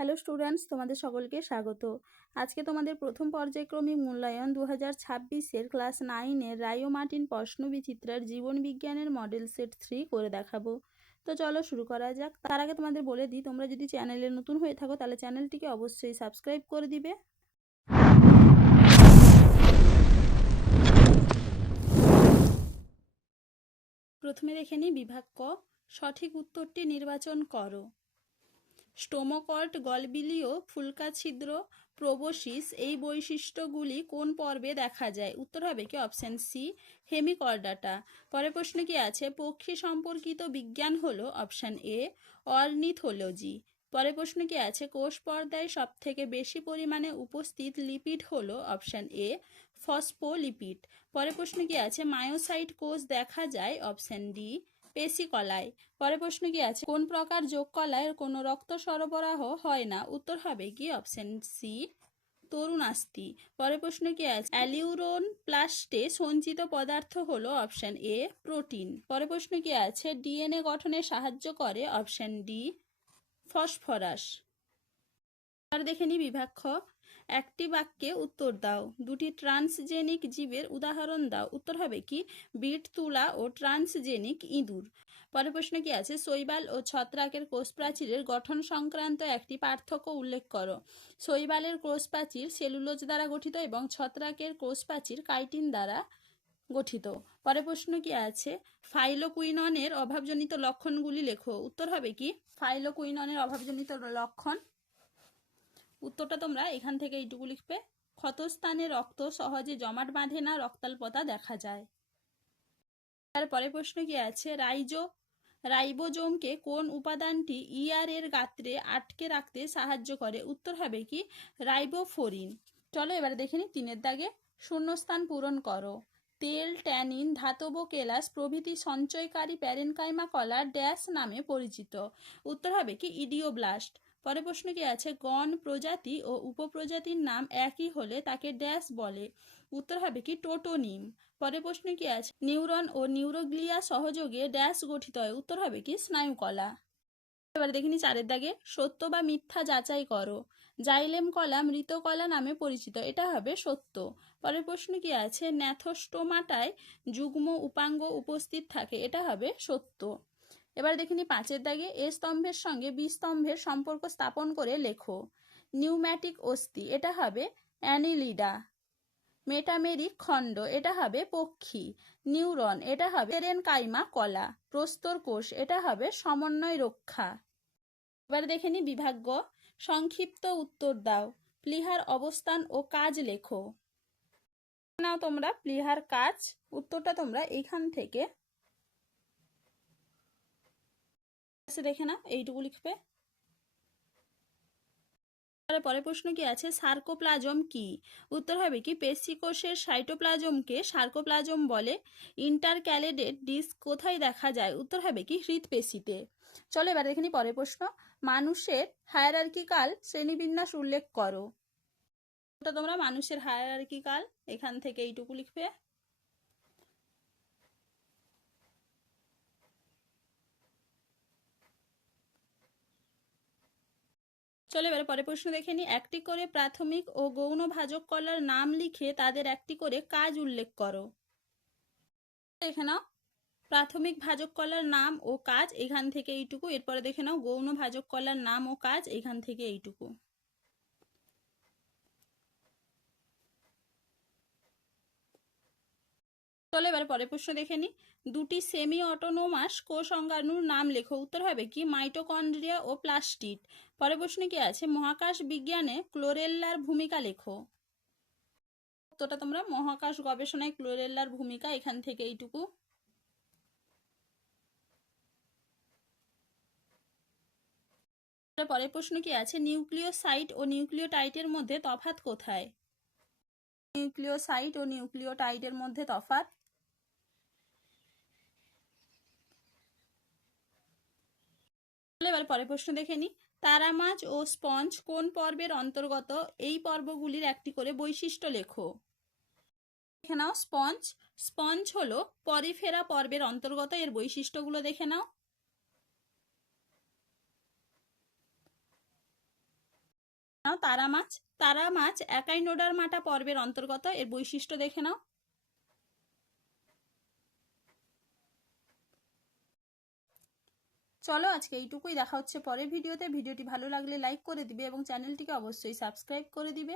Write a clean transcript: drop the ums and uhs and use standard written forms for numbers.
Hello students, তোমাদের সকলকে স্বাগত। আজকে তোমাদের প্রথম পর্যায়ক্রমিক মূল্যায়ন 2026-এর ক্লাস 9-এর রায় ও মার্টিন প্রশ্নবিচিত্রার জীবন বিজ্ঞানের মডেল সেট 3 করে দেখাবো। তো চলো শুরু করা যাক। তার আগে তোমাদের বলে দিই, তোমরা যদি চ্যানেলে নতুন হয়ে থাকো তাহলে চ্যানেলটিকে অবশ্যই সাবস্ক্রাইব করে দিবে। প্রথমে দেখে নিই বিভাগ ক। সঠিক উত্তরটি নির্বাচন করো। স্টোমোকল্ট, গলবিলীয়, ফুলকা ছিদ্র, প্রোবোসিস এই বৈশিষ্ট্যগুলি কোন পর্বে দেখা যায়? উত্তর হবে কি অপশন সি, হেমিকর্ডাটা। পরের প্রশ্ন কি আছে? পক্ষী সম্পর্কিত বিজ্ঞান হলো অপশন এ, অর্নিথোলজি। পরের প্রশ্ন কি আছে? কোষ পর্দায় সব থেকে বেশি পরিমাণে উপস্থিত লিপিড হলো অপশন এ, ফসফোলিপিড। পরের প্রশ্ন কি আছে? মায়োসাইট কোষ দেখা যায় অপশন ডি, পেশিকলায়। পরের প্রশ্ন কি আছে? কোন প্রকার যোগ কলায় কোনো রক্ত সরবরাহ হয় না? উত্তর হবে কি অপশন সি, তরুণাস্থি। পরের প্রশ্ন কি আছে? অ্যালিউরোন প্লাস্টে সঞ্চিত পদার্থ হলো অপশন এ, প্রোটিন। পরের প্রশ্ন কি আছে? ডিএনএ গঠনে সাহায্য করে অপশন ডি, ফসফরাস। আর দেখে নি বিভাগ খ। একটি বাক্যে উত্তর দাও। দুটি ট্রান্সজেনিক জীবের উদাহরণ দাও। উত্তর হবে কি বিট তুলা ও ট্রান্সজেনিক ইঁদুর। পরের প্রশ্ন কি আছে? শৈবাল ও ছত্রাকের কোষ প্রাচীরের গঠন সংক্রান্ত একটি পার্থক্য উল্লেখ করো। শৈবালের কোষ প্রাচীর সেলুলোজ দ্বারা গঠিত এবং ছত্রাকের কোষ প্রাচীর কাইটিন দ্বারা গঠিত। পরের প্রশ্ন কি আছে? ফাইলোকুইননের অভাবজনিত লক্ষণগুলি লেখো। উত্তর হবে কি ফাইলোকুইননের অভাবজনিত লক্ষণ। উত্তরটা তোমরা এখান থেকে এইটুকু লিখবে। ক্ষতস্থানে রক্ত সহজে জমাট বাঁধে না, রক্তাল্পতা দেখা যায়। তারপরে প্রশ্ন কি আছে? রাইবোজোমকে কোন উপাদানটি ইআর এর গাত্রে আটকে রাখতে সাহায্য করে? উত্তর হবে কি রাইবোফোরিন। চলো এবার দেখে নি 3-এর দাগে। শূন্যস্থান পূরণ করো। তেল, ট্যানিন, ধাতব কেলাস প্রভৃতি সঞ্চয়কারী প্যারেনকাইমা কলা ড্যাশ নামে পরিচিত? উত্তর হবে কি ইডিওব্লাস্ট। পরের প্রশ্ন কি আছে? গণ, প্রজাতি ও উপপ্রজাতির নাম একই হলে তাকে ড্যাশ বলে? উত্তর হবে কি টোটোনিম। পরের প্রশ্ন কি আছে? নিউরন ও নিউরোগ্লিয়া সহযোগে ড্যাশ গঠিত হয়? উত্তর হবে কি স্নায়ুকলা। এবার দেখিনি 4-এর দাগে। সত্য বা মিথ্যা যাচাই করো। জাইলেম কলা মৃত কলা নামে পরিচিত? এটা হবে সত্য। পরের প্রশ্ন কি আছে? ন্যাথোস্টোমাটায় যুগ্ম উপাঙ্গ উপস্থিত থাকে? এটা হবে সত্য। এবার দেখিনি 5-এর দাগে। এ স্তম্ভের সঙ্গে বি স্তম্ভের সম্পর্ক স্থাপন করে লেখো। নিউম্যাটিক অস্থি, এটা হবে অ্যানিলিডা। মেটামেরিক খণ্ড, এটা হবে পক্ষী। নিউরন, এটা হবে প্যারেনকাইমা কলা। প্রস্তর কোষ, এটা হবে সমন্বয় রক্ষা। এবার দেখে নি বিভাগ গ। সংক্ষিপ্ত উত্তর দাও। প্লীহার অবস্থান ও কাজ লেখো। নাও তোমরা প্লীহার কাজ। উত্তরটা তোমরা এইখান থেকে দেখে নাও, এইটুকু লিখবে। পরের প্রশ্ন কি আছে? সার্কোপ্লাজম কি? উত্তর হবে কি পেশিকোষের সাইটোপ্লাজমকে সার্কোপ্লাজম বলে। ইন্টারক্যালেটেড ডিস্ক কোথায় দেখা যায়? উত্তর হবে কি হৃৎপেশিতে। চলো এবার দেখে নি পরের প্রশ্ন। মানুষের হায়ারার্কিকাল শ্রেণীবিন্যাস উল্লেখ করো। ওটা তোমরা মানুষের হায়ারার্কিকাল এখান থেকে এইটুকু লিখবে। চলো এবারে পরের প্রশ্ন দেখে নি। একটি করে প্রাথমিক ও গৌণ ভাজক কলার নাম লিখে তাদের একটি করে কাজ উল্লেখ করো। দেখে নাও প্রাথমিক ভাজক কলার নাম ও কাজ এখান থেকে এইটুকু। এরপরে দেখে নাও গৌণ ভাজক কলার নাম ও কাজ এখান থেকে এইটুকু। চলো এবার পরের প্রশ্ন দেখে নি। দুটি সেমি অটোনোমাস কোষ অঙ্গাণুর নাম লেখো। উত্তর হবে কি মাইটোকন্ড্রিয়া ও প্লাস্টিড। পরের প্রশ্ন কি আছে? মহাকাশ বিজ্ঞানে ক্লোরেল্লার ভূমিকা লেখো। উত্তরটা তোমরা মহাকাশ গবেষণায় ক্লোরেল্লার ভূমিকা এখান থেকে এইটুকু। পরের প্রশ্ন কি আছে? নিউক্লিওসাইট ও নিউক্লিওটাইডের মধ্যে তফাৎ কোথায়? নিউক্লিওসাইট ও নিউক্লিওটাইডের মধ্যে তফাৎ। এবার পরের প্রশ্ন দেখে নি। তারা মাছ ও স্পঞ্জ কোন পর্বের অন্তর্গত? এই পর্বগুলির একটি করে বৈশিষ্ট্য লেখো। দেখে নাও স্পঞ্জ। স্পঞ্জ হলো পরিফেরা পর্বের অন্তর্গত। এর বৈশিষ্ট্যগুলো দেখে নাও। নাও তারা মাছ। তারা মাছ একাইনোডার্মাটা পর্বের অন্তর্গত। এর বৈশিষ্ট্য দেখে নাও। চলো আজকে এইটুকুই, দেখা হচ্ছে পরের ভিডিওতে। ভিডিওটি ভালো লাগলে লাইক করে দিবে এবং চ্যানেলটিকে অবশ্যই সাবস্ক্রাইব করে দিবে।